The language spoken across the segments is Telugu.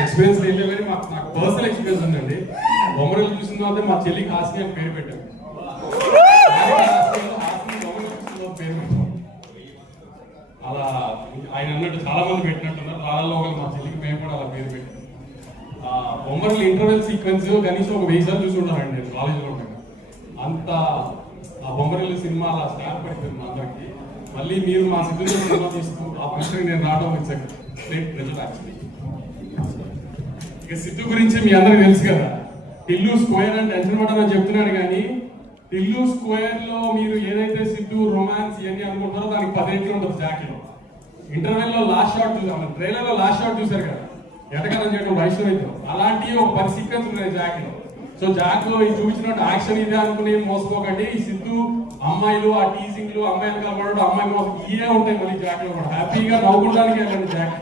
ఎక్స్పీరియన్స్ అయితే నాకు పర్సనల్ ఎక్స్పీరియన్స్ ఉందండి. బొమ్మలు చూసిన తర్వాత మా చెల్లికి హాస్ని అని పేరు పెట్టాను. అలా ఆయన అన్నట్టు చాలా మంది పెట్టినట్టున్నారు. వాళ్ళలో ఒకరు మా చెల్లికి మేము కూడా అలా పేరు పెట్టాను. బొమ్మలు ఇంటర్వెల్ సీక్వెన్స్ కనీసం ఒక 1000 సార్లు చూసి ఉంటానండి నేను కాలేజీలో ఉంటాను. అంత ఆ బొమ్మరిల్లు సినిమా అలా స్టార్ట్ పడిపోయింది మా అందరికి. మళ్ళీ మీరు మా సిద్ధులో సినిమా తీస్తూ ఆ ఫంక్షన్కి నేను రావడం గ్రేట్ ప్రెజర్ యాక్చువల్లీ. ఇక సిద్ధు గురించి మీ అందరికి తెలుసు కదా, టిల్లు స్క్వేర్ అని టెన్షన్ పడాలని చెప్తున్నాడు కానీ టిల్లు స్క్వేర్ లో మీరు ఏదైతే సిద్ధు రొమాన్స్ ఇవన్నీ అనుకుంటారో దానికి 10 రెట్లు ఉంటుంది జాకీలో. ఇంటర్వెల్ లో లాస్ట్ షాట్ చూసాం, ట్రైలర్ లో లాస్ట్ షాట్ చూసారు కదా, ఎటకాలం చేయడం వైష్ణవితో అలాంటి ఒక 10 సీక్వెన్స్ ఉన్నాయి జాకీలో. సో జాక్ లో ఇది చూపించినట్టు యాక్షన్ ఇదే అనుకుని మోసపోకండి. ఈ సిద్ధు అమ్మాయిలు ఆ టీజింగ్లు అమ్మాయిలు కలపడం అమ్మాయి మోసం ఇవే ఉంటాయి. మళ్ళీ జాక్ లో కూడా హ్యాపీగా నవ్వుకోవడానికి వెళ్ళండి Jack.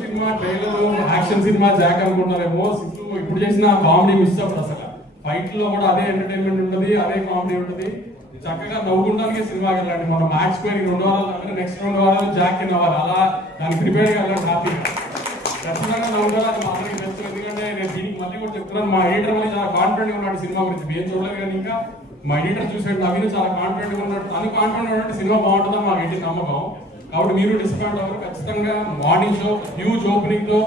Cinema trailer action cinema Jack అనుకుంటున్నారేమో. సిద్ధు ఇప్పుడు చేసిన కామెడీ మిస్ అవ్వదు అసలు. ఫైట్ లో కూడా అదే ఎంటర్టైన్మెంట్ ఉంటుంది, అదే కామెడీ ఉంటుంది. చక్కగా నవ్వుకుంటానికి సినిమాకి వెళ్ళండి. మనం మ్యాచ్ పోయి 2 వారాలు నెక్స్ట్ 2 వారాలు జాక్ నవ్వాలి. అలా దానికి ప్రిపేర్ గా వెళ్ళండి హ్యాపీగా. ఖచ్చితంగా నవ్వుకోవాలి. అది మా అందరికి తెలుసు. ఎందుకంటే నేను దీనికి మళ్ళీ కూడా చెప్తున్నాను, మా ఎడిటర్ మళ్ళీ చాలా కాన్ఫిడెంట్ గా ఉన్నాడు సినిమా గురించి. మేము చూడలేదు కానీ ఇంకా మా ఎడిటర్ చూసాడు నవీన్ చాలా కాన్ఫిడెంట్ గా ఉన్నాడు. తను కాన్ఫిడెంట్ ఉన్నట్టు సినిమా బాగుంటుందని మాకు ఎడిట్ నమ్మకం. కాబట్టి మీరు డిసప్పాయింట్ అవ్వరు. ఖచ్చితంగా మార్నింగ్ షో హ్యూజ్ ఓపెనింగ్ తో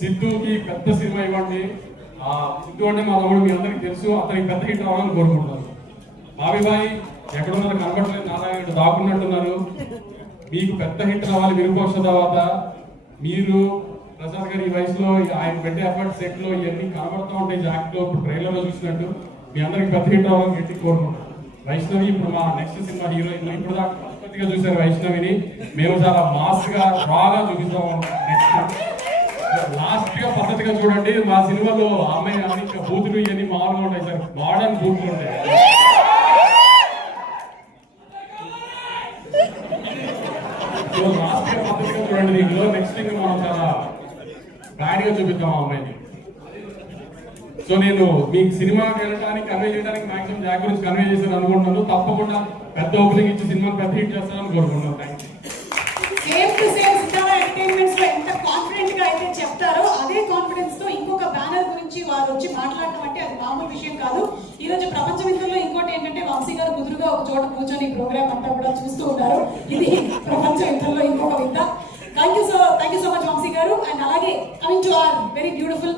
సిద్ధుకి పెద్ద సినిమా ఇవ్వండి. సిద్ధు అంటే మా తమ్ముడు, మీ అందరికి తెలుసు, అతనికి పెద్ద హిట్ అవ్వాలని కోరుకుంటున్నాను. బాబీబాయ్ ఎక్కడున్నారు కనబడలేదు, నారాయణ దాక్కున్నట్టున్నారు. మీకు పెద్ద హిట్ రావాలి విరుకోక్ష తర్వాత. మీరు ప్రసాద్ గారు ఈ వయసులో ఆయన పెట్టే ఎఫర్ట్ సెట్ లో ఇవన్నీ కనబడుతూ ఉంటాయి జాక్ లో. ఇప్పుడు ట్రైలర్ లో చూసినట్టు మీ అందరికి పెద్ద హిట్ అవ్వాలని గట్టి కోరుకుంటున్నాను. వైష్ణవి ఇప్పుడు మా నెక్స్ట్ సినిమా హీరోయిన్. ఇప్పుడు దాకా పద్ధతిగా చూసారు వైష్ణవిని. మేము చాలా మాస్ గా బాగా చూపిస్తాం. లాస్ట్ గా పద్ధతిగా చూడండి. మా సినిమాలో అమ్మాయి బూతులు ఇవన్నీ మామూలుగా ఉంటాయి సార్, మోడర్న్ బూతులు ఉంటాయి. లాస్ట్ గా పద్ధతిగా చూడండి. దీంట్లో నెక్స్ట్ థింగ్ మనం చాలా బ్యాడ్ గా చూపిద్దాం అమ్మాయిని. సో నేను మీకు సినిమాకి వెళ్ళడానికి కన్వే చేయడానికి మాక్సిమం జాక్ గురించి కన్వే చేశాను అనుకుంటున్నాను. తప్పకుండా పెద్ద ఓపెనింగ్ ఇచ్చి సినిమా పెద్ద హిట్ చేస్తానని కోరుకుంటున్నాను. Thank you. ఎంత కాన్ఫిడెంట్ గా అయితే చెప్తారో అదే కాన్ఫిడెన్స్ తో ఇంకొక బ్యానర్ గురించి వారు వచ్చి మాట్లాడటం అంటే అది మామూలు విషయం కాదు. ఈ రోజు ప్రపంచ వింతల్లో ఇంకోటి ఏంటంటే వంశీ గారు కుదురుగా ఒక చోట కూర్చొని ఈ ప్రోగ్రామ్ అంతా కూడా చూస్తూ ఉంటారు. ఇది ప్రపంచ వింతల్లో ఇంకొక వింత. Thank you so much Vamshi garu. And అలాగే coming to our very beautiful